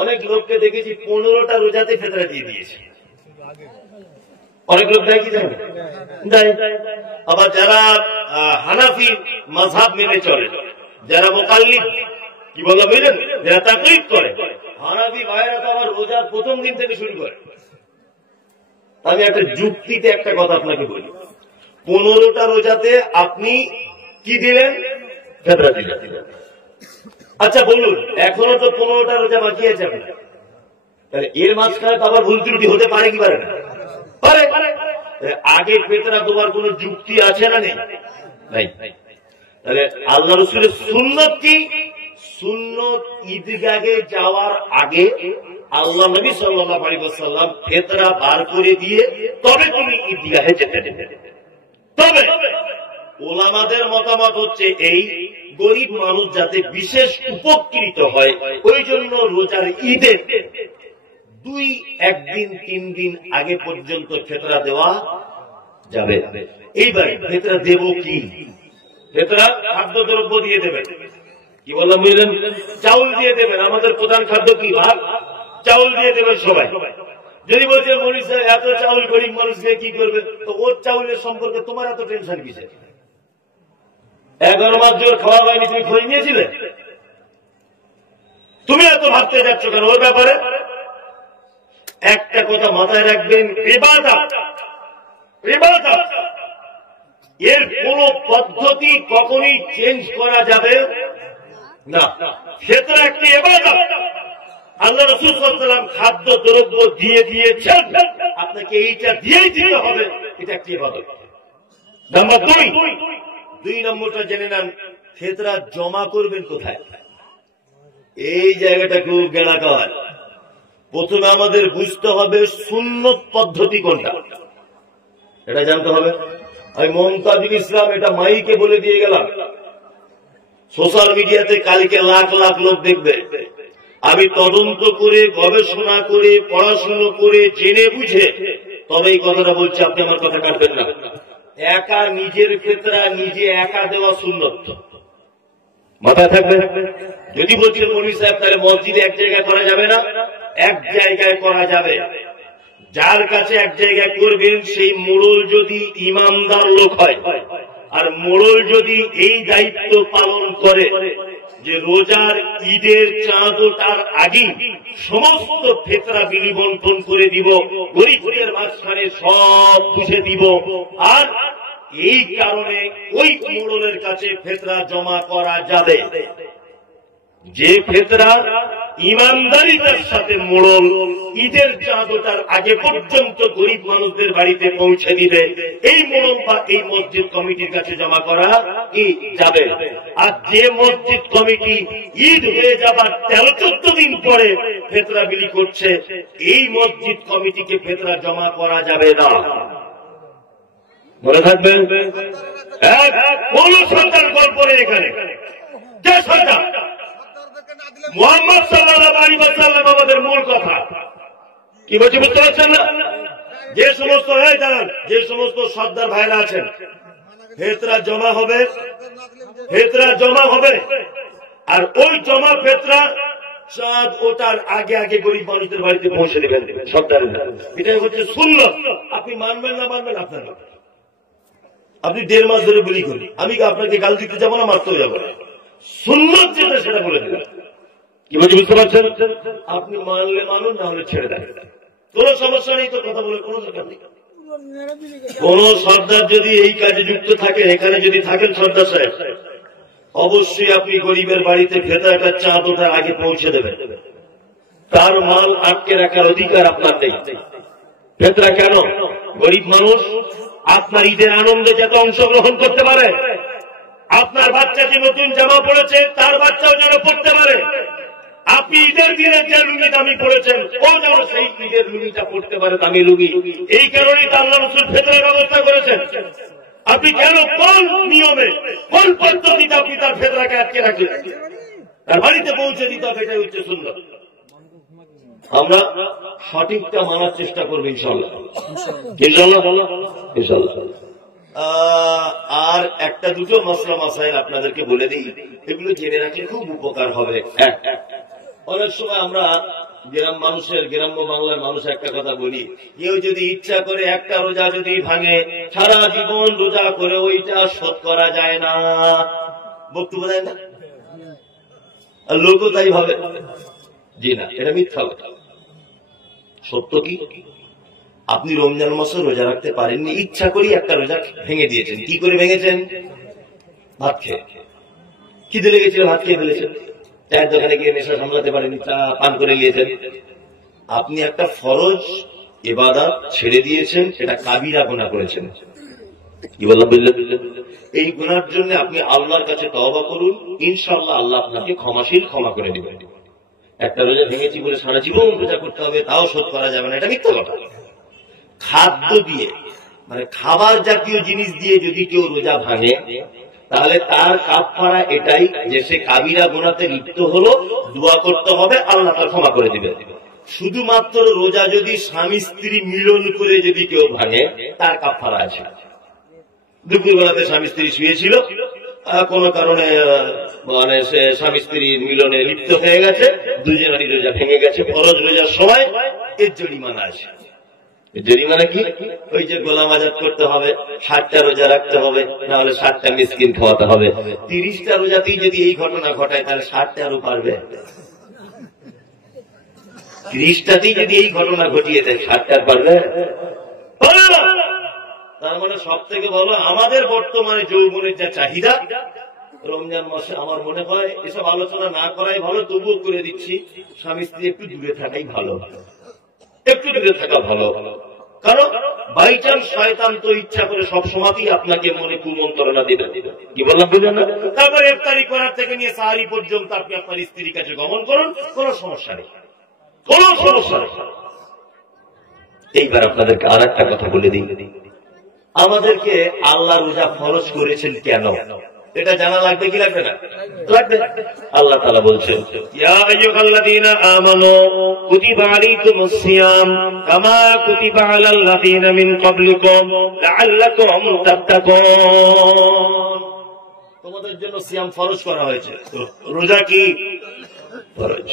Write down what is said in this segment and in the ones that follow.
অনেক লোককে দেখেছি 15টা রোজাতে ফেতরা দিয়ে দিয়েছে। অনেক লোক দেয় কি জানেন? আবার যারা হানাফি মাযহাব মেনে চলে, যারা মুকাল্লিদ কি বলা বুঝলেন, যারা তাকলিদ করে, হানাফি ভাইরা তো আবার রোজার প্রথম দিন থেকে শুরু করে। আমি একটা যুক্তিতে একটা কথা আপনাকে বলি, 15টা রোজাতে আপনি কি দিলেন? ফেতরা দিলেন। আচ্ছা বলুন, এখনো তো 15টা রোজা বাকি আছে আপনার, তাহলে এর মাঝখানে তো আবার ভুল ত্রুটি হতে পারে কি পারে না? পারে। আগে ফেতরা দেওয়ার কোন যুক্তি আছে না নেই? তাহলে আল্লাহ রাসূলের সুন্নত কি? সুন্নত ঈদগাহে যাওয়ার আগে আল্লাহ নবী সাল্লাল্লাহু আলাইহি ওয়াসাল্লাম ফেতরা বার করে দিয়ে তবে তুমি ঈদগাহে যেতে দেবে। তবে ওলামাদের মতামত হচ্ছে এই, গরিব মানুষ যাতে বিশেষ উপকৃত হয় ওই জন্য রোজার ঈদে 2, 1 দিন 3 দিন আগে পর্যন্ত ফেতরা দেওয়া যাবে। এইবার ফেতরা দেব কি? ফেতরা খাদ্যদ্রব্য দিয়ে দেবেন। কি বললাম বুঝলেন? চাউল দিয়ে দেবেন। আমাদের প্রধান খাদ্য কি? ভাত। চাউল দিয়ে দেবেন সবাই। যদি বলছে মনির সাহেব এত চাউল গরিব মানুষকে কি করবে, তো ওর চাউলের সম্পর্কে তোমার এত টেনশন কিসের? 11 মাস জোর খাওয়া হয়নি, তুমি খোঁজ নিয়েছিলে? তুমি এত ভাবতে যাচ্ছ কেন ওর ব্যাপারে? একটা কথা মাথায় রাখবেন, ইবাদত এর কোন পদ্ধতি কখনই চেঞ্জ করা যাবে না। সেটা একটি ইবাদত। আল্লাহ রাসূল সাল্লাল্লাহু আলাইহি ওয়াসাল্লাম খাদ্য দ্রব্য দিয়ে দিয়েছেন, আপনাকে এইটা দিয়েই দিতে হবে, এটা একটি ইবাদত। নাম্বার 2 নম্বরটা জেনে নেন, ফেতরা জমা করবেন কোথায়? এই জায়গাটা খুব গেলা কাজ। প্রথমে আমাদের বুঝতে হবে সুন্নত পদ্ধতি কোনটা, এটা জানতে হবে। আমি মুমতাজুল ইসলাম এটা মাইকে বলে দিয়ে গেলাম, সোশ্যাল মিডিয়াতে কালকে লাখ লাখ লোক দেখবে। আমি তদন্ত করে গবেষণা করে পড়াশুনো করে জেনে বুঝে তবে এই কথাটা বলছি, আপনি আমার কথা কাটবেন না। একা নিজের ফেতরা নিজে একা দেওয়া সুন্নত, মাথায় থাকবে। যদি বলছেন মনির সাহেব তাহলে মসজিদে এক জায়গায় করা যাবে না, এক জায়গায় করা যাবে। যার কাছে এক জায়গায় করবেন সেই মোড়ল যদি ইমানদার লোক হয়, আর মোড়ল যদি এই দায়িত্ব পালন করে যে রোজার ঈদের চাঁদ ওঠার আগে সমস্ত ফেতরা বিলি বন্টন করে দিব, গরিবদের মাঝখানে সব বুঝে দিব, আর এই কারণে ওই মোড়লের কাছে ফেতরা জমা করা যাবে। যে ফেতরা ইমানদারিতার সাথে মোড়ল ঈদের চাঁদ ওঠার আগে পর্যন্ত গরিব মানুষদের বাড়িতে পৌঁছে দিবে, এই মোড়ল বা এই মসজিদ কমিটির কাছে জমা করা কি যাবে। আর যে মসজিদ কমিটি ঈদ হয়ে যাবার 13-14 দিন পরে ফেতরা বিলি করছে, এই মসজিদ কমিটিকে ফেতরা জমা করা যাবে না। মনে থাকবেন, কোন সরকার গল্প নেই এখানে। যে সরকার মুহাম্মদ সাল্লাল্লাহু আলাইহি ওয়াসাল্লাম আমাদের মূল কথা কি বলছি বুঝতে পারছেন না? যে সমস্ত যে সমস্ত সর্দার ভাইরা আছেন, ফেতরা জমা হবে, আর ওই জমা ফেতরা চাঁদ ওঠার আগে আগে গরিব মানুষদের বাড়িতে পৌঁছে দেবেন সর্দারেরা। এটাই হচ্ছে সুন্নত। আপনি মানবেন না মানবেন আপনার ব্যাপার। আপনি 1.5 মাস ধরে বলি করি, আমি আপনাকে গাল দিতে যাবো না, মারতেও যাবো না। সুন্নত যেটা সেটা বলে দিলাম। কি বলছি বুঝতে পারছেন? আপনি মানলে মানুন, না হলে ছেড়ে দেন, কোন সমস্যা নেই। তো কথা বলে কোন দরকার নেই। কোন সর্দার যদি এই কাজে যুক্ত থাকেন, এখানে যদি থাকেন সর্দার সাহেব, অবশ্যই আপনি গরিবের বাড়িতে ফেতরাটা চাঁদ ওঠার আগে পৌঁছে দেবেন। তার মাল আটকে রাখার অধিকার আপনার নেই। ফেতরা কেন? গরিব মানুষ আপনার ঈদের আনন্দে যাতে অংশগ্রহণ করতে পারে, আপনার বাচ্চা যে নতুন জামা পড়েছে তার বাচ্চাও যেন পড়তে পারে, আপনি ঈদের দিনে যে লুঙ্গি দামি পড়েছেন ও যেন সেই ঈদের লুঙ্গিটা পড়তে পারে, দামি লুঙ্গি। এই কারণেই আল্লাহ রাসূল ফেতরার ব্যবস্থা করেছেন। আপনি কেন, কোন নিয়মে, কোন পদ্ধতিতে আপনি তার ফেতরাকে আটকে রাখলেন? তার বাড়িতে পৌঁছে দিতে হবে, এটাই হচ্ছে সুন্নাত। আমরা সঠিকটা মানার চেষ্টা করবো ইনশাআল্লাহ, ইনশাআল্লাহ। আর একটা দুটো মাসলা মাসাইল আপনাদেরকে বলে দিই, এগুলো জেনে রাখলে খুব উপকার হবে। অনেক সময় আমরা গ্রাম্য বাংলার মানুষ একটা কথা বলি, কেউ যদি ইচ্ছা করে একটা রোজা যদি ভাঙে, সারা জীবন রোজা করে ওইটা শোধ করা যায় না। বক্তব্য দেয় না, আর লোকও তাই ভাবে। জি না, এটা মিথ্যা কথা। সত্য কি, আপনি রমজান মাসে রোজা রাখতে পারেননি, ইচ্ছা করি একটা রোজা ভেঙে দিয়েছেন। কি করে ভেঙেছেন? ভাত খেয়ে, খিদে লেগেছিল, ভাত খেয়ে ফেলেছেন। চায়ের দোকানে গিয়ে নেশা সামলাতে পারেনি, চা পান করে নিয়েছেন। আপনি একটা ফরজ ইবাদত ছেড়ে দিয়েছেন, সেটা কাবিরা গুনাহ করেছেন। কি বললাম বুঝলেন? এই গুনার জন্য আপনি আল্লাহর কাছে তওবা করুন, ইনশাআল্লাহ আল্লাহ আপনাকে ক্ষমাশীল, ক্ষমা করে দিবেন। একটা রোজা ভেঙেছি বলে সারা জীবন রোজা করতে হবে, তাও শোধ করা যাবে না, এটা মিথ্যা কথা। খাদ্য দিয়ে, মানে খাবার জাতীয় জিনিস দিয়ে যদি কেউ রোজা ভাঙে, তাহলে তার কাফারা এটাই যে সে কাবিরা গুনাতে লিপ্ত হলো, দোয়া করতে হবে, আল্লাহ তার ক্ষমা করে দিবে। শুধুমাত্র রোজা যদি স্বামী স্ত্রী মিলন করে যদি কেউ ভাঙে, তার কাফারা আছে। দুপুরবেলাতে স্বামী স্ত্রী শুয়েছিল, কোন কারণে মানে সে স্বামী স্ত্রী মিলনে লিপ্ত হয়ে গেছে, দুজনেরই রোজা ভেঙে গেছে, ফরজ রোজার সময়, এর জরিমানা আছে। জরিমানা কি? ওই যে গোলাম আজাদ করতে হবে, 60টা রোজা রাখতে হবে, না হলে 60টা মিসকিন খাওয়াতে হবে। 30টা রোজাতেই যদি এই ঘটনা ঘটায়, তাহলে 60টা আরো পারবে? 30টাতেই যদি এই ঘটনা ঘটিয়ে দেয়, 60টা পারবে? তার মানে সব থেকে ভালো আমাদের বর্তমানে যৌবনের যা চাহিদা, রমজান মাসে আমার মনে হয় এসব আলোচনা না করাই ভালো, তবুও করে দিচ্ছি, স্বামী স্ত্রী একটু দূরে থাকাই ভালো, একটু দূরে থাকা ভালো। কারণ বাই চান্স শয়তান তো ইচ্ছা করে সব সময়ই আপনাকে মনে কুমন্ত্রণা দিবে। কি বললাম বুঝলেন না? তারপরে ইফতারি করার থেকে নিয়ে সাহারি পর্যন্ত আপনি আপনার স্ত্রীর কাছে গমন করুন, কোন সমস্যা নেই, কোন সমস্যা নেই। এইবার আপনাদেরকে আর একটা কথা বলে দিই, আমাদেরকে আল্লাহ রোজা ফরজ করেছেন কেন, এটা জানা লাগবে কি লাগবে না? লাগবে। আল্লাহ তাআলা বলছেন, ইয়া আইয়ুহাল্লাযীনা আমানু কুতিবা আলাইকুমুস সিয়াম কামা কুতিবা আলাল লাযীনা মিন ক্বাবলিকুম লাআল্লাকুম তাত্তাকুন। তোমাদের জন্য সিয়াম ফরজ করা হয়েছে। রোজা কি ফরজ?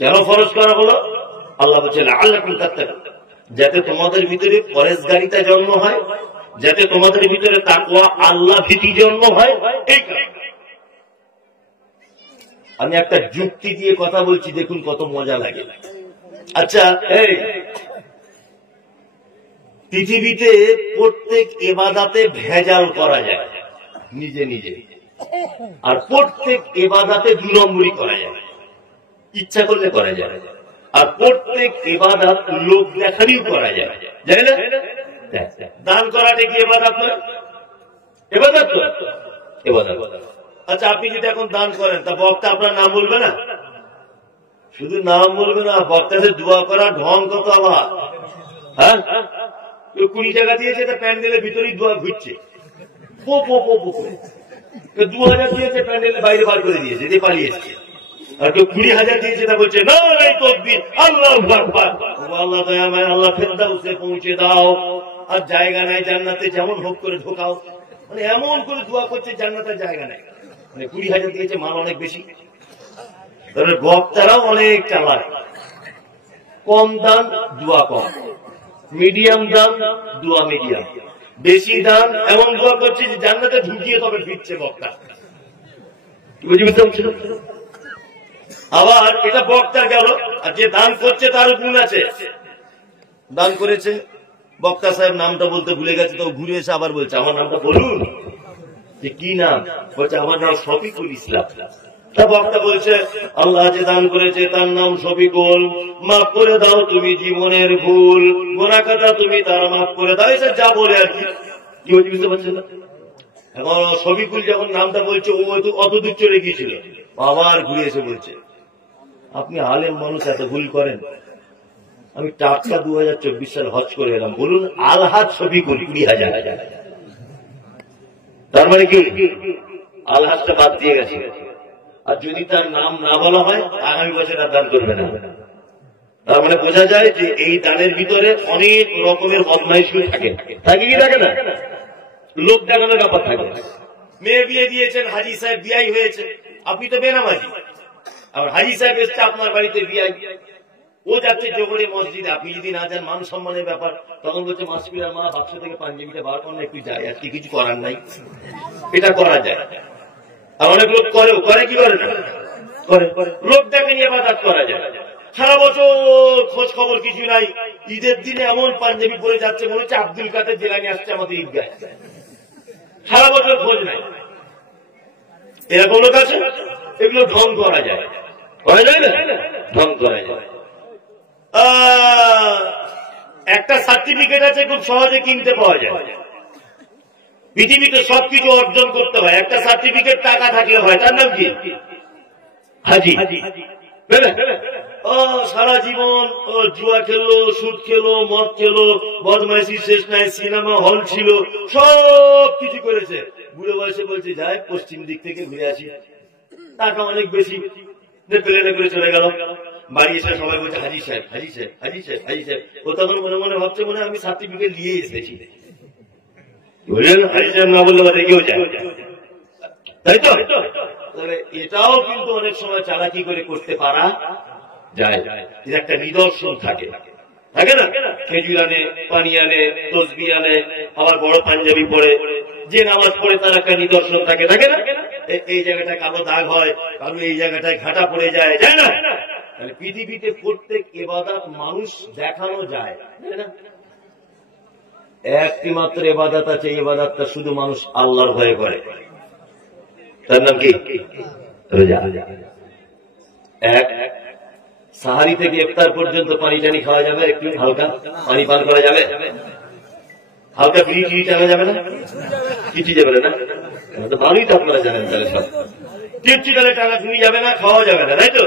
কেন ফরজ করা হলো? আল্লাহ বলছেন লাআল্লাকুম তাত্তাকুন, যাতে তোমাদের ভিতরে পরেজগারিতা জন্ম হয়, যাতে তোমাদের ভিতরে তাকওয়া আল্লাহ ভীতি জন্ম হয়। এই আমি একটা যুক্তি দিয়ে কথা বলছি, দেখুন কত মজা লাগে। আচ্ছা, এই পৃথিবীতে প্রত্যেক ইবাদতে ভেজাল করা যায় নিজে নিজে, আর প্রত্যেক ইবাদতে 2 নম্বরই করা যায়, ইচ্ছা করলে করা যায়, আর প্রত্যেক ইবাদত লোক দেখানিও করা যায়, জানেন না? দান করাটা কি ইবাদত না? ইবাদত তো ইবাদত। আচ্ছা, আপনি যদি এখন দান করেন, তা বক্তা আপনার নাম বলবে না? শুধু নাম বলবে না, বক্তাদের দোয়া করা ঢং কত আবার। হ্যাঁ, 20 টাকা দিয়েছে, তা প্যান্ডেলের ভিতরেই দোয়া ঘুরছে, 2000 দিয়েছে, প্যান্ডেলের বাইরে বার করে দিয়েছে, দিয়ে পালিয়েছে। আর কেউ 20,000 দিয়েছে, তা বলছে না নাই তাকবীর, আল্লাহু আকবার, আল্লাহ দয়াময়, আল্লাহ ফেরদাউসে পৌঁছে দাও, আর জায়গা নাই জান্নাতে, যেমন হোক করে ঢোকাও। মানে এমন করে দোয়া করছে, জান্নাতের জায়গা নাই। মানে 20,000 দিয়েছে, মাল অনেক বেশি। তাহলে বক্তারাও অনেক চালাক, কম দান দোয়া কম, মিডিয়াম দান দোয়া মিডিয়াম, বেশি দান এমন দোয়া করছে যে জান্নাতে ঢুকিয়ে তবে ফিরছে বক্তা। বুঝতে পারছেন? আবার এটা বক্তা গেল, আর যে দান করছে তার গুণ আছে। দান করেছে, বক্তা সাহেব নামটা বলতে ভুলে গেছে, তো ঘুরে এসে আবার বলছে আমার নামটা বলুন। যে কি নাম? বলছে আমার নাম শফিকুল ইসলাম। তা বক্তা বলছে আল্লাহ যে দান করেছে তার নাম শফিকুল, মাফ করে দাও তুমি জীবনের ভুল, গুনাহ কথা তুমি তার মাফ করে দাও। এসে যা বলে আর কি, কি বলছে বুঝতে পারছেন না? এখন শফিকুল যখন নামটা বলছে, ও অত দূর চলে গিয়েছিল, আবার ঘুরে এসে বলছে আপনি আলেম মানুষ এত ভুল করেন। আমি টাটকা 2024 সাল হজ করে এলাম, বলুন আলহাজ শফিকুল 20,000। তার মানে কি আলহাজটা বাদ দিয়ে গেছে। আর যদি তার নাম না বলা হয়, আগামী বছর আর দান করবে না। তার মানে বোঝা যায় যে এই দানের ভিতরে অনেক রকমের বদমাইশি থাকে। থাকে কি থাকে না? লোক দেখানোর ব্যাপার থাকে। মেয়ে বিয়ে দিয়েছেন, হাজি সাহেব বিয়াই হয়েছে, আপনি তো বেনামাজি, আবার হাজি সাহেব এসছে আপনার বাড়িতে বিয়াই, ও যাচ্ছে জোহরে মসজিদে, আপনি যদি না যান মান সম্মানের ব্যাপার, তখন বলছে মাসপিলার মা বাক্স থেকে পাঞ্জাবিটা বার করেন একটু যায়, আজকে কিছু করার নাই। এটা করা যায়। আর অনেক লোক করে কি করে না, করে লোক দেখে নিয়ে ইবাদত করা যায়। সারা বছর খোঁজ খবর কিছু নাই, ঈদের দিনে এমন পাঞ্জাবি পরে যাচ্ছে মনে হচ্ছে আব্দুল কাদের জেলানি আসছে আমাদের ঈদগায়, সারা বছর খোঁজ নাই। এরকম লোক আছে, এগুলো ঢং করা যায়, করা যায় না, ঢং করা যায়। একটা সার্টিফিকেট আছে খুব সহজে কিনতে পাওয়া যায়, পৃথিবীতে সবকিছু অর্জন করতে হয়, একটা সার্টিফিকেট টাকা থাকলে হয়, তার নাম কি? হাজি। সারা জীবন জুয়া খেলো, সুদ খেলো, মদ খেলো, বদমাইশি শেষ নাই, সিনেমা হল ছিল, সব কিছু করেছে, বুড়ো বয়সে বলছে যাই পশ্চিম দিক থেকে ঘুরে আসি, টাকা অনেক বেশি, প্লেনে করে চলে গেল। বাড়ি এসে সবাই বলছে হাজি সাহেব, হাজি সাহেব, হাজি সাহেব, হাজি সাহেব। ও তখন মনে মনে ভাবছে মনে আমি সার্টিফিকেট নিয়ে এসেছি, বুঝলেন? হাজি সাহেব না বললে বাদে কেউ যায়, তাই তো? তাহলে এটাও কিন্তু অনেক সময় চালাকি করে করতে পারা যায়, এর একটা নিদর্শন থাকে, থাকে না? খেজুর আনে, পানি আনে, তসবি আনে, আবার বড় পাঞ্জাবি পরে, যে নামাজ পড়ে তার একটা নিদর্শন থাকে, থাকে না? এই জায়গাটায় কালো দাগ হয়, কারো এই জায়গাটায় ঘাটা পড়ে যায়, যায় না? তাহলে পৃথিবীতে প্রত্যেক ইবাদত মানুষ দেখানো যায়, একটি মাত্র ইবাদত আছে, ইবাদতটা শুধু মানুষ আল্লাহর ভয়ে করে, তার নাম কি? রোজা। এক সাহারি থেকে ইফতার পর্যন্ত পানি টানি খাওয়া যাবে, একটু হালকা পানি পান করা যাবে, হালকা বিড়ি টিড়ি টানা যাবে না, কিছু যাবে না, ভালোই তো আপনারা জানেন। তাহলে সব টিপচি তাহলে টানা চুরি যাবে না, খাওয়া যাবে না, তাই তো?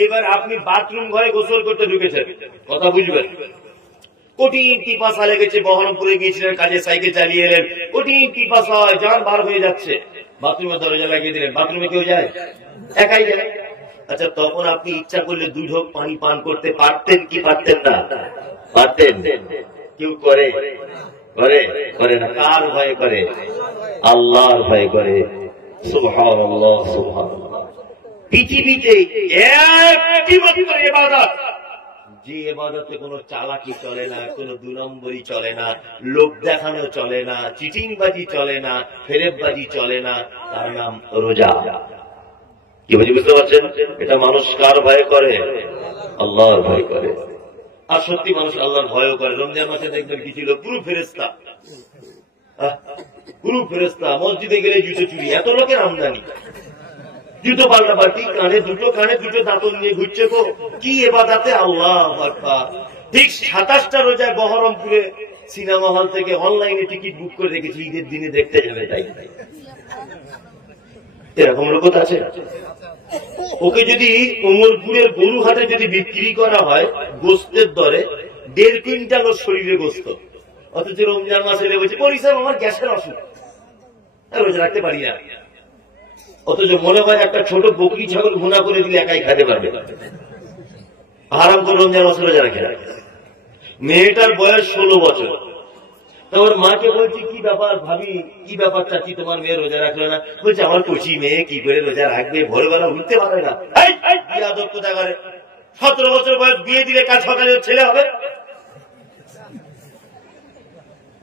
এইবার আপনি বাথরুম ঘরে গোসল করতে ঢুকেছেন, কথা বুঝবেন, কঠিন পিপাসা লেগেছে, বহরমপুরে গিয়েছিলেন কাজে, সাইকেল চালিয়ে এলেন, কঠিন পিপাসা হয়, জান বার হয়ে যাচ্ছে, বাথরুমে দরজা লাগিয়ে দিলেন, বাথরুমে কেউ যায়? একাই যায়। আচ্ছা, তখন আপনি ইচ্ছা করলে 2 ঢোক পানি পান করতে পারতেন কি পারতেন না? পারতেন। কেউ করে? করে না। কার ভয় করে? আল্লাহর ভয় করে। সুবহানাল্লাহ, সুবহানাল্লাহ। পৃথিবীতে একটি মাত্র ইবাদত, যে ইবাদতে কোনো চালাকি চলে না, কোনো 2 নম্বরই চলে না, লোক দেখানো চলে না, চিটিংবাজি চলে না, ফেরেববাজি চলে না, তার নাম রোজা। কি বুঝতে পারছেন? এটা মানুষ কার ভয় করে? আল্লাহর ভয় করে। আর সত্যি মানুষ আল্লাহর ভয় করে। রমজান মাসে দেখবেন কি ছিল, পুরো ফেরেশতা, পুরো ফেরেশতা। মসজিদে গেলে জুতো চুরি, এত লোকের আমদানি, জুতো পাল্টাপাল্টি, কানে দুটো দাঁতন নিয়ে ঘুরছে, তো কি ইবাদতে, আল্লাহু আকবার। ঠিক 27টা রোজায় বহরমপুরে সিনেমা হল থেকে অনলাইনে টিকিট বুক করে রেখেছি, ঈদের দিনে দেখতে যাবে, তাই এরকম লোক আছে। ওকে যদি উমরপুরের গরুহাটে যদি বিক্রি করা হয় গোস্তের দরে 1.5 কুইন্টাল ওর শরীরে গোস্ত, অথচ রমজান মাসে বলছে পরিশ্রম আমার গ্যাসের অসুখ, রোজা রাখতে পারি না। অথচ মনে হয় একটা ছোট বকরি ছাগল ভুনা করে দিলে একাই খেতে পারবে, আরাম করে রমজান মাসে রোজা রাখে। মেয়েটার বয়স 16 বছর। তোমার মাকে বলছি কি ব্যাপার ভাবি, কি ব্যাপার চাচ্ছি, তোমার মেয়ে রোজা রাখলো না? বলছে আমার কচি মেয়ে কি করে রোজা রাখবে, ভোরবেলা উঠতে পারে না। 17 বছর বয়স, বিয়ে দিলে কাজ সকালে ছেলে হবে।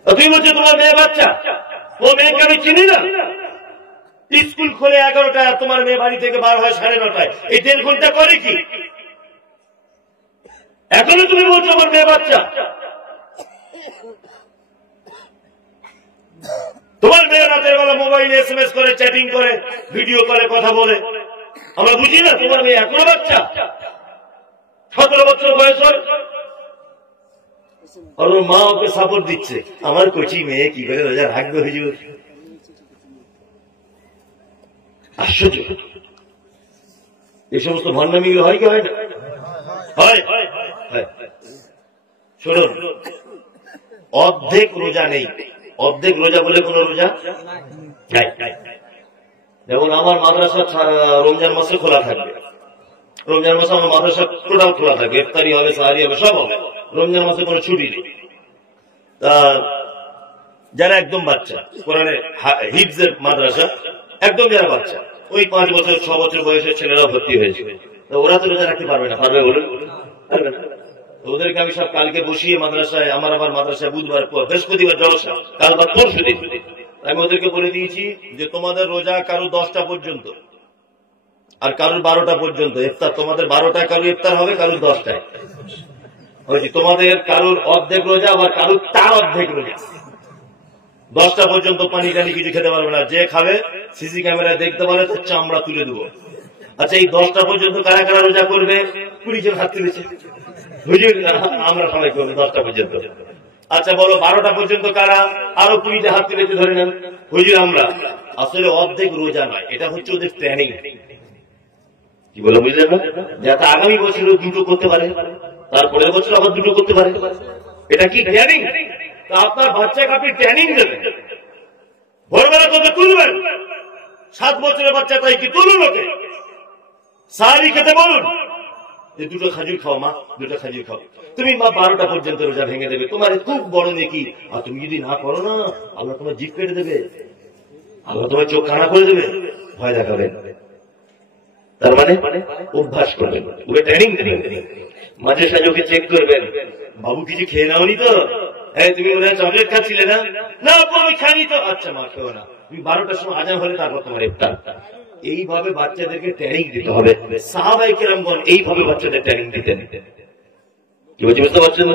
তুমি বলছো তোমার মেয়ে বাচ্চা, ও মেয়েকে আমি চিনি না। স্কুল খোলে 11টায়, আর তোমার মেয়ে বাড়ি থেকে বার হয় 9:30টায়, এই 1.5 ঘন্টা করে কি? এখনো তুমি বলছো আমার মেয়ে বাচ্চা। তোমার মেয়ে রাতের বেলা মোবাইলে SMS করে, চ্যাটিং করে, ভিডিও করে, কথা বলে, আমরা বুঝি না তোমার মেয়ে এখনো বাচ্চা? 17 বছর বয়স হয়, আর ওর মা ওকে সাপোর্ট দিচ্ছে, আমার কচি মেয়ে কি করে রোজা রাখবে হুজুর। আশ্চর্য। এই সমস্ত ভণ্ডামিগুলো হয় কি হয় না? হয়। শুনুন, অর্ধেক রোজা নেই, অর্ধেক রোজা বলে কোন রোজা নাই। যেমন আমার মাদ্রাসা রমজান মাসে খোলা থাকবে, রমজান মাসে আমার মাদ্রাসা টোটাল খোলা থাকবে, ইফতারি হবে, সাহারি হবে, সব হবে, রমজান মাসে কোনো ছুটি নেই। যারা একদম বাচ্চা, কোরআনের হিফজের মাদ্রাসা, একদম যারা বাচ্চা, ওই 5 বছর 6 বছর বয়সের ছেলেরা ভর্তি হয়েছে, তো ওরা তো রোজা রাখতে পারবে না, পারবে বলুন? পারবে না। ওদেরকে আমি সব কালকে বসিয়ে মাদ্রাসায়, আমার মাদ্রাসায় বুধবার পর বৃহস্পতিবার জলসা, কাল বা পরশু দিন আমি ওদেরকে বলে দিয়েছি যে তোমাদের রোজা কারো 10টা পর্যন্ত আর কারোর 12টা পর্যন্ত ইফতার, তোমাদের 12টায় কারোর ইফতার হবে, কারোর 10টায়। তোমাদের কারোর অর্ধেক রোজা আবার কারোর তার অর্ধেক রোজা। 10টা পর্যন্ত পানি টানি কিছু খেতে পারবে না, যে খাবে সিসি ক্যামেরায় দেখতে পারে তার চামড়া তুলে দেবো। আচ্ছা, এই 10টা পর্যন্ত কারা কারা রোজা করবে? 20 জন হাত তুলেছে, হুজুর আমরা সবাই করবো 10টা পর্যন্ত। আচ্ছা বলো 12টা পর্যন্ত কারা? আরো 20 হাত তুলেছে, ধরে নেন হুজুর আমরা। আসলে অর্ধেক রোজা নয়, এটা হচ্ছে ওদের ট্রেনিং। কি বলো বুঝলেন না? যাতে আগামী বছর 2টো করতে পারে, তারপরের বছর আবার 2টো করতে পারে। এটা কি ট্রেনিং? আপনার বাচ্চাকে আপনি ট্রেনিং দেবেন, ভোরবেলা কত তুলবেন? 7 বছরের বাচ্চা তাই কি তুলুন, ওকে সাহারি খেতে বলুন যে 2টো খাজুর খাও মা, 2টো খাজুর খাও। তুমি মা 12টা পর্যন্ত রোজা ভেঙে দেবে, তোমার খুব বড় নেকি। আর তুমি যদি না করো না, আল্লাহ তোমার জিভ কেটে দেবে, আল্লাহ তোমার চোখ কানা করে দেবে, ভয় দেখাবেন। তার মানে অভ্যাস করবেন, ওকে ট্রেনিং দেবেন। মাঝে সাঝে ওকে চেক করবেন, বাবু কিছু খেয়ে নাওনি তো? হ্যাঁ, তুমি মনে হয় চকলেট খাচ্ছিলে না? না আমি খাইনি তো। আচ্ছা মা খেও না, তুমি 12টার সময় আজান হলে তারপর তোমার ইফতার। এইভাবে বাচ্চাদেরকে ট্রেনিং দিতে হবে। সাহাবায়ে কেরামগণ এইভাবে বাচ্চাদের ট্রেনিং দিতেন। কি বলছি বুঝতে পারছেন?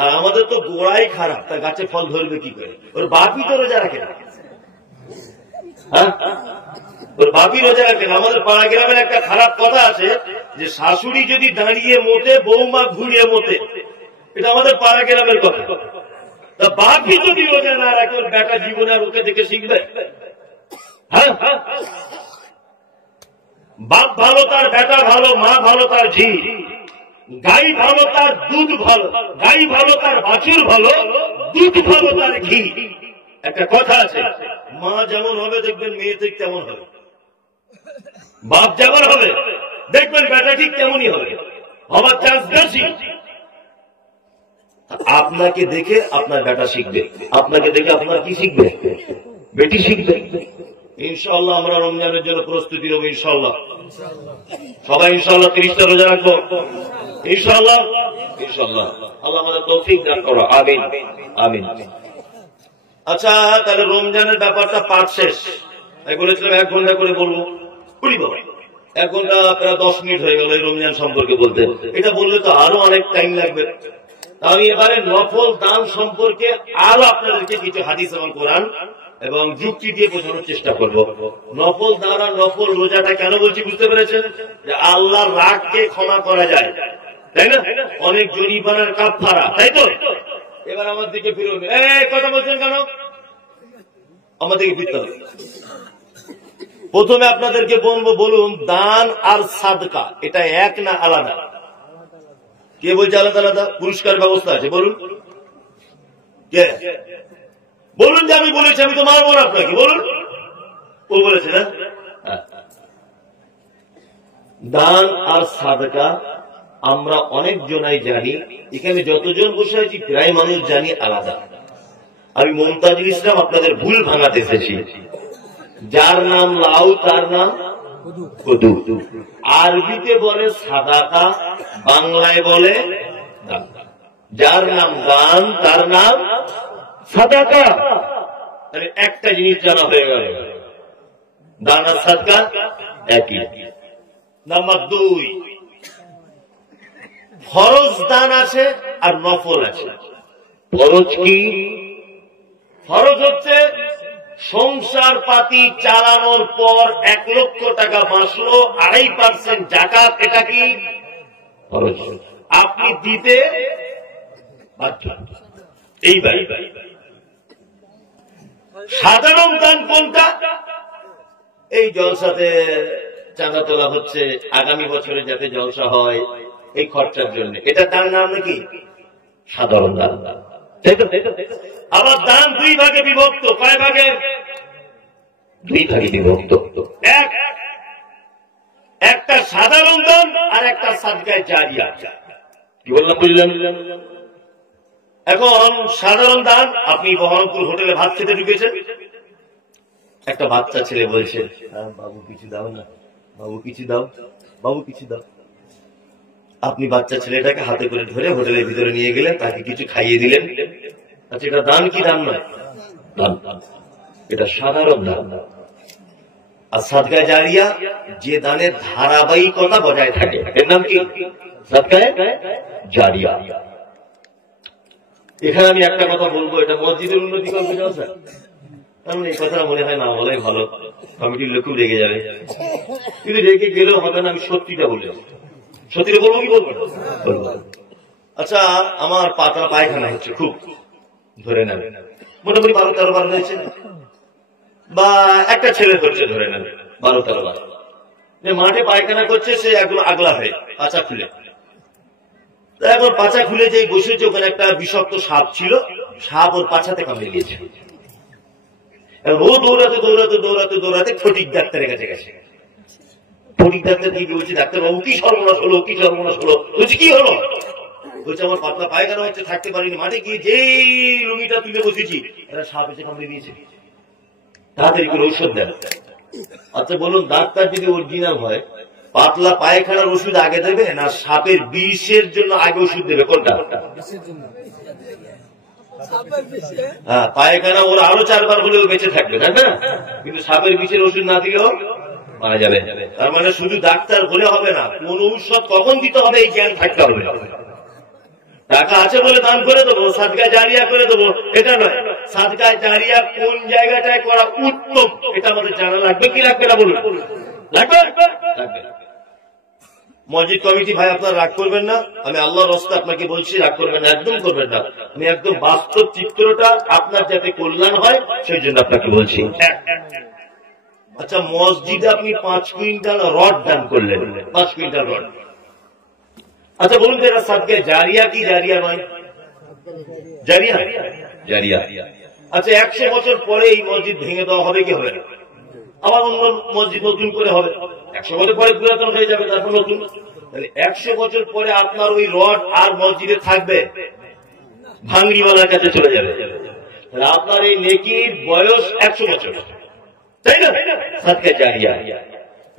আর আমাদের তো গোড়াই খারাপ, তার গাছে ফল ধরবে কি করে? ওর বাপই তো রোজা রাখে না। হ্যাঁ, ওর বাপই রোজা রাখে না। আমাদের পাড়া গ্রামের একটা খারাপ কথা আছে যে শাশুড়ি যদি দাঁড়িয়ে মোটে, বৌমা ঘুরিয়ে মোটে। এটা আমাদের পাড়া গ্রামের কথা। তা বাপই যদি রোজা না রাখে, ওর বেটা জীবনে আর ওকে দেখে শিখবে? হ্যাঁ, বাপ ভালো তার বেটা ভালো, মা ভালো তার ঝি, গাই ভালো তার দুধ ভালো, গাই ভালো তার বাছুর ভালো, দুধ ভালো তার ঘি। একটা কথা আছে, মা যেমন হবে দেখবেন মেয়ে ঠিক তেমন হবে, বাপ যেমন হবে দেখবেন বেটা ঠিক তেমনই হবে, হবার চান্স বেশি। আপনাকে দেখে আপনার বেটা শিখবে, আপনাকে দেখে আপনার কি শিখবে? বেটি শিখবে। ইনশাআল্লাহ আমরা রমজানের জন্য প্রস্তুতি নেব। ইনশাআল্লাহ সবাই ইনশাআল্লাহ 30টা রোজা রাখবো। ইনশাআল্লাহ ইনশাআল্লাহ আল্লাহ আমাদের তৌফিক দান করো। আমিন আমিন। আচ্ছা, তাহলে রমজানের ব্যাপারটা পাঠ শেষ। আমি বলেছিলাম 1 ঘন্টা করে বলবো, 1 ঘন্টা প্রায় 10 মিনিট হয়ে গেল এই রমজান সম্পর্কে বলতে। এটা বললে তো আরো অনেক টাইম লাগবে। আমি এবারে নফল দান সম্পর্কে আরো আপনাদেরকে কিছু হাদিস এবং কোরআন এবং যুক্তি দিয়ে বোঝানোর চেষ্টা করব। নফল দান আর নফল রোজাটা কেন বলছি বুঝতে পেরেছেন? যে আল্লাহর রাগকে ক্ষমা করা যায়, তাই না? অনেক জরিমানার কাফারা, তাই তো? এবার আমার দিকে ফিরুন। কথা বলছেন কেন? আমার দিকে ফিরতে হবে। প্রথমে আপনাদেরকে বলুন, দান আর সাদকা এটা এক না আলাদা? কে বলছে আলাদা আলাদা? পুরস্কার ব্যবস্থা আছে, বলুন কে? বলুন যে আমি বলেছি, আমি তো মারবো না আপনাকে, বলুন। ও বলেছে না? দান আর সাদকা আমরা অনেক জনাই জানি, এখানে যতজন বসে আছি প্রায় মানুষ জানি আলাদা। আমি মুমতাজুল ইসলাম আপনাদের ভুল ভাঙাতে এসেছি। যার নাম লাউ তার নাম কদু। আরবিতে বলে সাদাকা, বাংলায় বলে দান। যার নাম দান তার নাম সাদাকা। একটা জিনিস জানা হয়ে গেল, দান আর সাদকা একই। নাম্বার 2, ফরজ দান আছে আর নফল আছে। ফরজ কি? ফরজ হচ্ছে সংসার পাতি চালানোর পর 1 লক্ষ টাকা বাঁচলো, 2.5% জাকাত, এটা কি ফরজ? আপনি দিতে বাধ্য। এইবার সাধারণ দান কোনটা? এই জলসাতে চাঁদা তোলা হচ্ছে আগামী বছরে যাতে জলসা হয়, এই খরচার জন্য, এটা তার নাম নাকি সাধারণ দান। আবার দান 2 ভাগে বিভক্ত। কয় ভাগে? 2 ভাগে বিভক্ত। একটা সাধারণ দান আর একটা সাদকায়ে জারিয়া। কি বললাম বুঝলেন? এখন সাধারণ দান, আপনি বহরমপুর হোটেলে ভাত খেতে ঢুকেছেন, একটা বাচ্চা ছেলে বলছে, বাবু কিছু দাও না, বাবু কিছু দাও, বাবু কিছু দাও। আপনি বাচ্চা ছেলেটাকে হাতে করে ধরে হোটেলের ভিতরে নিয়ে গেলেন, তাকে কিছু খাইয়ে দিলেন। আচ্ছা, এটা দান কি দান নয়? দান। এটা সাধারণ দান। আর সাদকা জারিয়া যে দানের ধারাবাহিকতা বজায় থাকে, এর নাম কি? সাদকা জারিয়া। এখানে আমি একটা কথা বলবো, এটা মসজিদের উন্নতি করবে স্যার, কারণ এই কথাটা মনে হয় না বলাই ভালো, কমিটির লোকও রেগে যাবে। কিন্তু রেগে গেলেও হবে না, আমি সত্যিটা বলে, সত্যিটা বলবো কি বলবো? আচ্ছা, আমার পাতলা পায়খানা হচ্ছে খুব, ধরে নেবে মোটামুটি 12-13 বার হয়েছে, বা একটা ছেলে হচ্ছে ধরে নেবে 12-13 বার। মাঠে পায়খানা করছে, সে একদম আগলা হয়ে পাচা খুলে, এখন পাচা খুলে যে বসেছে, ওখানে একটা বিষাক্ত সাপ ছিল, সাপ ওর পাছাতে কামড়ে দিয়েছে। ও দৌড়াতে দৌড়াতে দৌড়াতে দৌড়াতে ফটিক ডাক্তারের কাছে গেছে। ফটিক ডাক্তার কি বলছে, ডাক্তারবাবু কি সর্বনাশ হলো, কি সর্বনাশ হলো? বলছে কি হলো? বলছে আমার পাতলা পায়খানা হচ্ছে, থাকতে পারিনি, মাঠে গিয়ে যেই লুঙ্গিটা তুলে বসেছি, একটা সাপ এসে কামড়ে দিয়েছে, তাড়াতাড়ি করে ঔষধ দেন। আচ্ছা বলুন, ডাক্তার যদি অরিজিনাল হয়, পাতলা পায়খানার ওষুধ আগে দেবে না সাপের বিষের জন্য আগে ওষুধ দেবে? কোনটা? হ্যাঁ, পায়খানা ওর আরো 4 বার হলেও বেঁচে থাকবে, তাই না? কিন্তু সাপের বিষের ওষুধ না দিলেও মারা যাবে। তার মানে শুধু ডাক্তার বলে হবে না, কোন ঔষধ কখন দিতে হবে এই জ্ঞান থাকতে হবে। টাকা আছে বলে দান করে দেবো, সাদকা জারিয়া করে দেবো, এটা নয়। সাদকা জারিয়া কোন জায়গাটায় করা উত্তম, এটা আমাদের জানা লাগবে কি লাগবে না বলুন? লাগবে, লাগবে। মসজিদ কমিটি ভাই, আপনারা রাগ করবেন না, আমি আল্লাহর রাস্তায় আপনাকে বলছি, রাগ করবেন না, একদম করবেন না। আমি একদম বাস্তব চিত্রটা আপনার যাতে কল্যাণ হয় সেই জন্য আপনাকে বলছি। আচ্ছা, মসজিদে আপনি 5 কুইন্টাল রড দান করলেন, 5 কুইন্টাল রড। আচ্ছা বলুন তো, এটা সাদকা জারিয়া কি জারিয়া নয়? জারিয়া, জারিয়া। আচ্ছা, 100 বছর পরে এই মসজিদ ভেঙে দেওয়া হবে কি হবে না? আবার অন্য মসজিদ নতুন করে হবে, 100 বছর পরে পুরাতন হয়ে যাবে, তারপর নতুন। তাহলে 100 বছর পরে আপনার ওই রড আর মসজিদে থাকবে? ভাঙ্গিওয়ালার কাছে চলে যাবে। তাহলে আপনার এই নেকির বয়স 100 বছর, তাই না? সাদকা জারিয়া।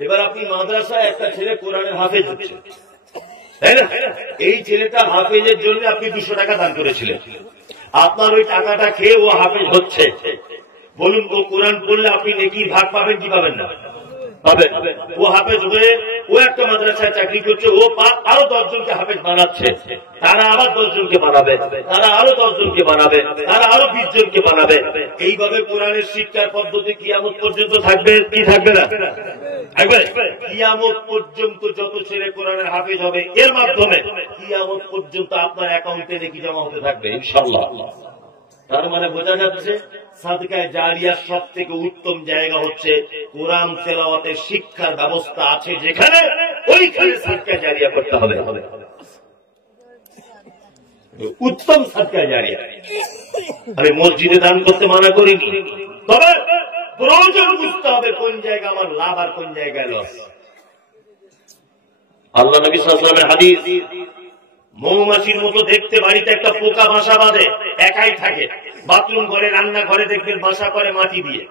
এবার আপনি মাদ্রাসায় একটা ছেলে কোরআনের হাফেজ হচ্ছে, তাই না? এই ছেলেটা হাফেজের জন্য আপনি 200 টাকা দান করেছিলেন, আপনার ওই টাকাটা খেয়ে ও হাফেজ হচ্ছে। বলুন, ও কোরআন পড়লে আপনি নেকির ভাগ পাবেন কি পাবেন না? পাবেন। ও হাফেজ হয়ে ও একটা মাদ্রাসায় চাকরি করছে, ও আরো 10 জনকে হাফেজ বানাচ্ছে, তারা আবার 10 জনকে বানাবে, তারা আরো 10 জনকে বানাবে, তারা আরো 20 জনকে বানাবে। এইভাবে কোরআনের শিক্ষার পদ্ধতি কিয়ামত পর্যন্ত থাকবে কি থাকবে না? থাকবে। কিয়ামত পর্যন্ত যত ছেলে কোরআনের হাফেজ হবে, এর মাধ্যমে কিয়ামত পর্যন্ত আপনার অ্যাকাউন্টে নেকি জমা হতে থাকবে ইনশাআল্লাহ। তার মানে বোঝা যাচ্ছে, সাদকায়ে জারিয়ার সব থেকে উত্তম জায়গা হচ্ছে কোরআন তেলাওয়াতের শিক্ষার ব্যবস্থা আছে যেখানে, ওইখানে সাদকায়ে জারিয়া করতে হবে, উত্তম সাদকায়ে জারিয়া। আমি মসজিদে দান করতে মানা করিনি, তবে প্রয়োজন বুঝতে হবে কোন জায়গা আমার লাভ আর কোন জায়গায় লস। আল্লাহ নবী সাল্লাল্লাহু আলাইহি ওয়াসাল্লামের হাদিস, মৌমাছির মতো দেখতে বাড়িতে একটা পোকা বাসা বাঁধে, একাই থাকে। বাথরুম ঘরে, রান্না ঘরে দেখবেন বাসা করে মাটি দিয়ে,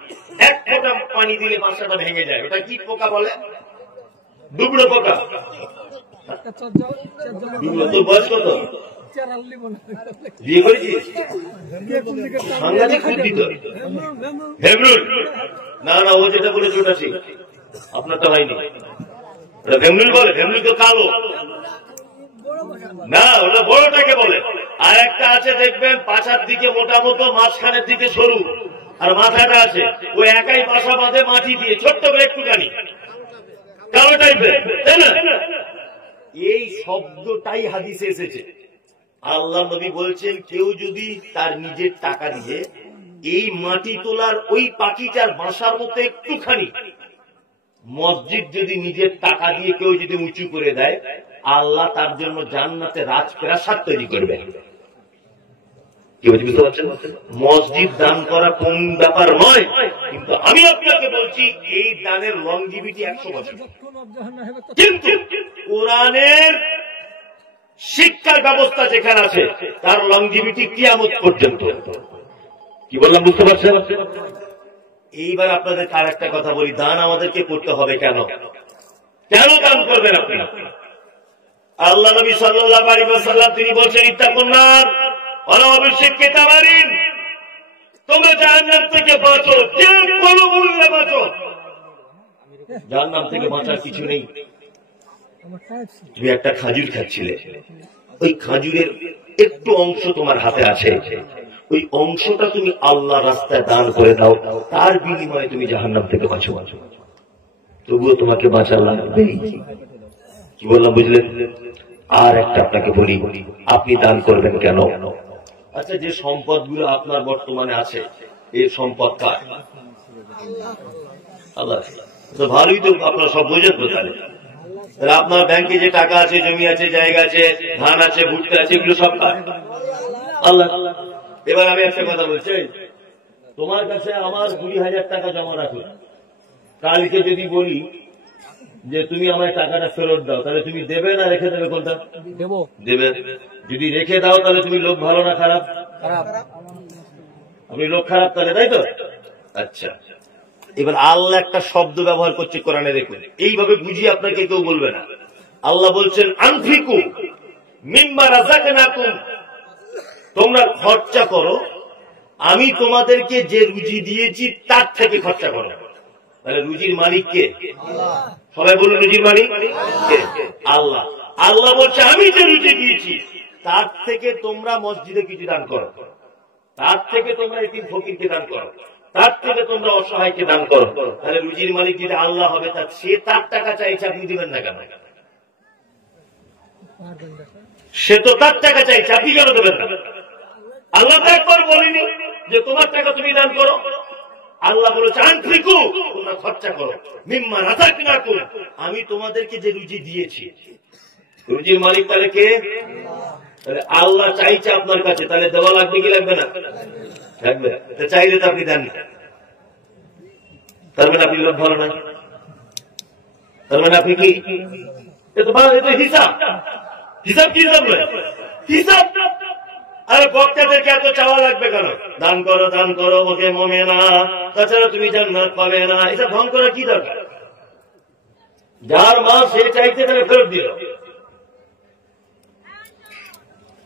1 ফোঁটা পানি দিলে বাসাটা ভেঙে যায়। ওটা কি পোকা বলে? ডুবলো পোকা। তোর বয়স কত? বিয়ে করেছিস? সাংঘাতিক বুদ্ধি তো। ভেমরুল না, না, ও যেটা বলেছে ওটা ঠিক, আপনার তো হয়নি। ওটা ভেমরুল বলে, ভেমরুল তো কালো না, ওটা বড়টাকে বলে। আর একটা আছে দেখবেন পাছার দিকে মোটা মতো, মাঝখানের দিকে সরু, আর মাথাটা আছে, ও একাই বাসা বাঁধে মাটি দিয়ে, ছোট্ট করে একটুখানি কালো টাইপের, তাই না? এই শব্দটাই হাদিসে এসেছে। আল্লাহ নবী বলছেন, কেউ যদি তার নিজের টাকা দিয়ে এই মাটি তোলার ওই পাখিটার বাসার মতো একটুখানি মসজিদ যদি নিজের টাকা দিয়ে কেউ যদি উঁচু করে দেয়, আল্লাহ তার জন্য জান্নাতে রাজপ্রাসাদ তৈরি করবে। কি বুঝতে পারছেন? মসজিদ দান করা কোন ব্যাপার নয়, কিন্তু আমি আপনাকে বলছি এই দানের লংজিভিটি 100 বছর। কিন্তু কোরআনের শিক্ষার ব্যবস্থা যেখানে আছে, তার লংজিভিটি কিয়ামত পর্যন্ত। কি বললাম বুঝতে পারছেন? এইবার আপনাদের আর একটা কথা বলি, দান আমাদেরকে করতে হবে কেন? কেন দান করবেন আপনারা? আল্লাহ নবী সাল্লাল্লাহু আলাইহি ওয়াসাল্লাম তিনি বলেন, ইত্তাকুন নার ওয়া বিশিক্কি তামারিন, তোমরা জাহান্নাম থেকে বাঁচো, যে কোনো মূল্যে বাঁচো। জাহান্নাম থেকে বাঁচার কিছু নেই। তুমি একটা খাজুর খাচ্ছিলে, ওই খাজুরের একটু অংশ তোমার হাতে আছে, ওই অংশটা তুমি আল্লাহ রাস্তায় দান করে দাও, তার বিনিময়ে তুমি জাহান্নাম থেকে বাঁচো। তবুও তোমাকে বাঁচার লাগবে। কি বললাম বুঝলেন? আর একটা আপনাকে বলি, আপনি দান করবেন কেন? আচ্ছা, যে সম্পদগুলো আপনার বর্তমানে আছে, এই সম্পদ কার? আল্লাহ। তো ভালোই তো আপনারা সব বোঝেন তো। তাহলে আপনার ব্যাংকে যে টাকা আছে, জমি আছে, জায়গা আছে, ধান আছে, ভুট্টা আছে, এগুলো সব কার? আল্লাহ। এবার আমি একটা কথা বলছি, তোমার কাছে আমার 20,000 টাকা জমা রাখো, কালকে যদি বলি যে তুমি আমায় টাকাটা ফেরত দাও, তাহলে তুমি দেবে না রেখে দেবে? কোনটা দেবে? যদি রেখে দাও তাহলে তুমি লোক ভালো না খারাপ? আপনি লোক খারাপ তাহলে, তাই তো? আচ্ছা, এবার আল্লাহ একটা শব্দ ব্যবহার করছে কোরআনে, দেখুন, এইভাবে বুঝিয়ে আপনাকে কেউ বলবে না। আল্লাহ বলছেন, আনফিকু মিম্মা রাযাকনাকুম, তোমরা খরচা করো, আমি তোমাদেরকে যে রুজি দিয়েছি তার থেকে খরচা করো। তাহলে রুজির মালিক কে? সবাই বলুন, রুজির মালিক কে? আল্লাহ। আল্লাহ বলছে, আমি যে রুজি দিয়েছি তার থেকে তোমরা মসজিদে কিছু দান করো, তার থেকে তোমরা এতিম ফকিরকে দান করো, তার থেকে তোমরা অসহায়কে দান করো। তাহলে রুজির মালিক যদি আল্লাহ হবে, তা সে তার টাকা চাইছে, আপনি দিবেন না কেন? সে তো তার টাকা চাইছে, আপনি কেন দেবেন না? আল্লাহ তো একবার বলিনি যে তোমার টাকা তুমি দান করো। আল্লাহ বলেছে, আনফিকু, তোমরা খরচা করো, মিম্মা রাযাকনাকুম, আমি তোমাদেরকে যে রুজি দিয়েছি। রুজির মালিক তাহলে কে? তাহলে আল্লাহ চাইছে আপনার কাছে, তাহলে দেওয়া লাগবে কি লাগবে না? লাগবে। চাইলে তো আপনি দেন না, তার মানে আপনি লোক ভালো না, তার মানে আপনি কি? হিসাব, হিসাব কি জানবে? হিসাব। আরে বক্তাদেরকে এত চাওয়া লাগবে কেন? দান করো, দান করো, ওকে মুমিনা, তাছাড়া তুমি জান্নাত পাবে না। এটা ঢং করার কি দরকার? যার মা সে চাইতে তাহলে ফেরত দিল।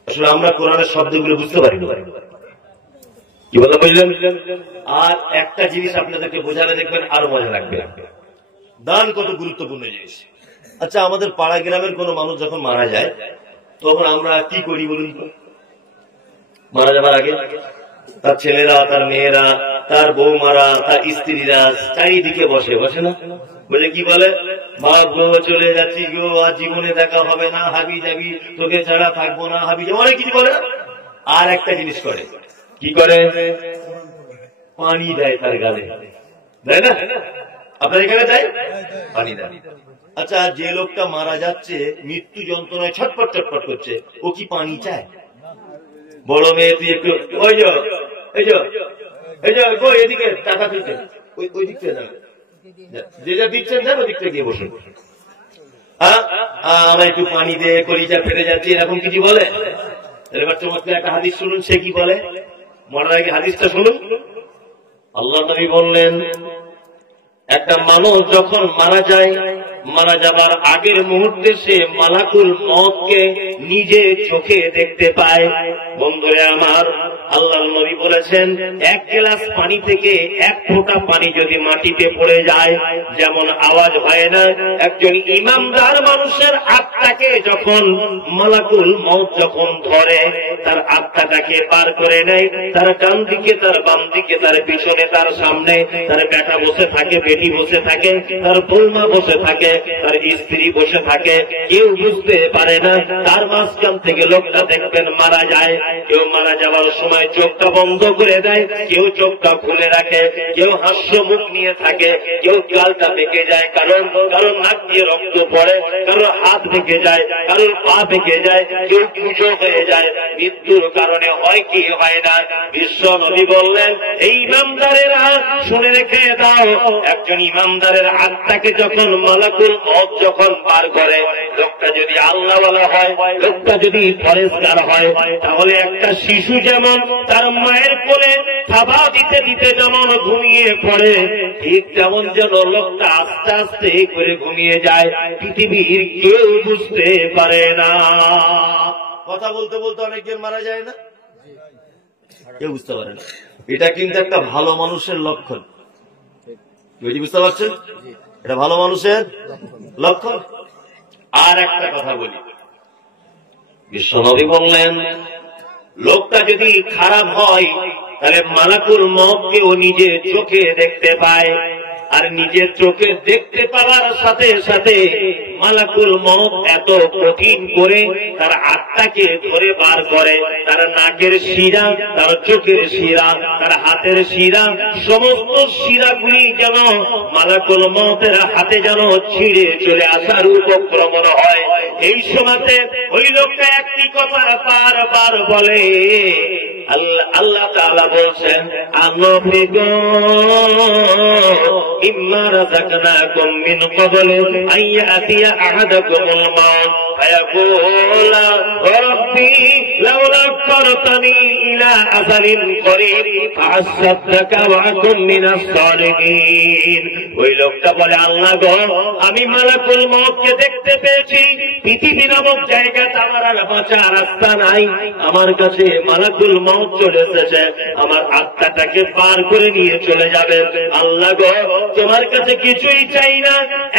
আসলে আমরা কোরআনের শব্দগুলো বুঝতে পারি না। কি বলা বুঝলেন? আর একটা জিনিস আপনাদেরকে বোঝালে দেখবেন আরো মজা লাগবে, দান কত গুরুত্বপূর্ণ জিনিস। আচ্ছা, আমাদের পাড়া গ্রামের কোন মানুষ যখন মারা যায়, তখন আমরা কি করি বলুন তো? মারা যাবার আগে তার ছেলেরা, তার মেয়েরা, তার বৌমারা, তার স্ত্রীরা চারিদিকে বসে বসে না, বলে কি বলে? বাপ গো, চলে যাচ্ছি গো, আর জীবনে দেখা হবে না, হাবি যাবি, তোকে ছাড়া থাকবো না, হাবি যাবি, অনেক কিছু বলে। আর একটা জিনিস করে, কি করে? পানি দেয় তার গালে, দেয় না? আপনার এখানে দেয়? পানি দেয়। আচ্ছা, যে লোকটা মারা যাচ্ছে, মৃত্যু যন্ত্রণায় ছটপট ছটপট করছে, ও কি পানি চায়? বড় মেয়ে, তুই একটু ওই যে এই যে এই যে এদিকে টাকা দিতে, ওই দিক থেকে যাবে, যে যা দিচ্ছেন যান, ওই দিক থেকে গিয়ে বসুন। আমার একটু পানি দে, কলিজা ফেটে যাচ্ছে, এরকম কিছু বলে? এবার চমৎকার একটা হাদিস শুনুন, সে কি বলে? মরার আগে হাদিসটা শুনুন। আল্লাহ নবী বললেন, একটা মানুষ যখন মারা যায়, মারা যাবার আগের মুহূর্তে সে মালাকুল মউতকে নিজে চোখে দেখতে পায়। বন্ধুরা আমার, আল্লাহর নবী বলেছেন, এক গ্লাস পানি থেকে এক ফোঁটা পানি যদি মাটিতে পড়ে যায়, যেমন আওয়াজ হয় না, একজন ইমানদার মানুষের আত্মাকে যখন মালাকুল মউত যখন ধরে, তার আত্মাটাকে পার করে নেয়, তার ডান দিকে, তার বাম দিকে, তার পিছনে, তার সামনে, তার বেটা বসে থাকে, বেটি বসে থাকে, তার বৌমা বসে থাকে, তার স্ত্রী বসে থাকে, কেউ বুঝতে পারে না। তার মাঝখান থেকে লোকটা দেখবেন মারা যায়। কেউ মারা যাওয়ার সময় চোখটা বন্ধ করে দেয়, কেউ চোখটা খুলে রাখে, কেউ হাস্য মুখ নিয়ে থাকে, কেউ গালটা বেঁকে যায়, কারণ নাক দিয়ে রক্ত পড়ে, কারোর হাত বেঁকে যায়, কারোর পা বেঁকে যায়, কেউ কুচো হয়ে যায়। মৃত্যুর কারণে হয় কি হয় না? বিশ্ব নবী বললেন, এই ইমানদারেরা শুনে রেখে দাও, একজন ইমানদারের আত্মাকে যখন মালাকুল মউত যখন পার করে, লোকটা যদি আল্লাহওয়ালা হয়, লোকটা যদি ফরেজগার হয়, তাহলে একটা শিশু যেমন তার মায়ের কোলে থাবা দিতে দিতে যেমন ঘুমিয়ে পড়ে, ঠিক তেমন যেন লোকটা আস্তে আস্তে করে ঘুমিয়ে যায়, পৃথিবীর কেউ বুঝতে পারে না। কথা বলতে বলতে অনেকজন মারা যায় না, কেউ বুঝতে পারে না। এটা কিন্তু একটা ভালো মানুষের লক্ষণ, বুঝতে পারছেন? এটা ভালো মানুষের লক্ষণ। আর একটা কথা বলি, বিশ্বনবী বললেন, লোকটা যদি খারাপ হয় তাহলে মালাকুল মউতকেও নিজে চোখে দেখতে পায়, আর নিজের চোখে দেখতে পাওয়ার সাথে সাথে মালাকুল মউত এত কঠিন করে তার আত্মাকে ধরে বার করে, তার নাকের শিরা, তার চোখের শিরা, তার হাতের শিরা, সমস্ত শিরাগুলি যেন মালাকুল মউতের হাতে যেন ছিঁড়ে চলে আসার উপক্রমণ হয়। এই সময়তে ওই লোকটা একটি কথা বারবার বলে, আল্লাহ তাআলা বলছেন, আনফিকু ইম্মা রাযাকনাকুম মিন ক্বাবলি আন ইয়াতিয়া আহাদাকুমুল মাউত ফায়াকুলা রাব্বি লাউলা আখখারতানি ইলা আজালিন করিব ফাআসাদদাকা ওয়া আকুম মিনাস সালিহিন। ওই লোকটা বলে, আল্লাহ গো, আমি মালাকুল মউতকে দেখতে পেয়েছি, পৃথিবী নামক জায়গাতে আমার আর বাঁচার রাস্তা নাই, আমার কাছে মালাকুল মউত চলে এসেছে, আমার আত্মাটাকে পার করে নিয়ে চলে যাবে। আল্লাহ গো, তোমার কাছে কিছুই চাই না,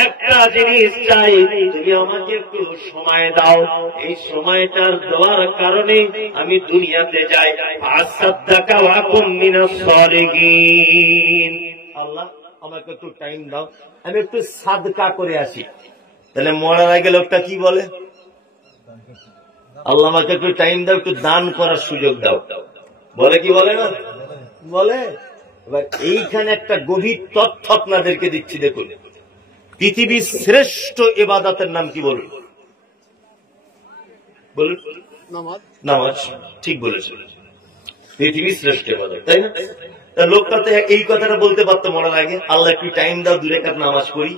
একটা জিনিস চাই, তুমি আমাকে একটু সময় দাও, এই সময়টার দেওয়ার কারণে আমি দুনিয়াতে যাই। ফাসাদদাকা ওয়া আকুম মিনাস সালিহিন। আল্লাহ আমাকে একটু টাইম দাও, আমি একটু সাদকা করে আসি। তাহলে মরার আগে লোকটা কি বলে? আল্লাহ আমাকে একটু টাইম দাও, একটু দান করার সুযোগ দাও, বলে কি বলে না? বলে। এবার এইখানে একটা গভীর তথ্য আপনাদেরকে দিচ্ছি, দেখুন, পৃথিবীর শ্রেষ্ঠ ইবাদতের নাম কি বলুন? বলুন। নামাজ। ঠিক বলেছেন, পৃথিবীর শ্রেষ্ঠ ইবাদত, তাই না? লোকটা তো এই কথাটা বলতে পারতো মরার আগে, আল্লাহ একটু টাইম দাও, 2 রাকাত নামাজ পড়ি।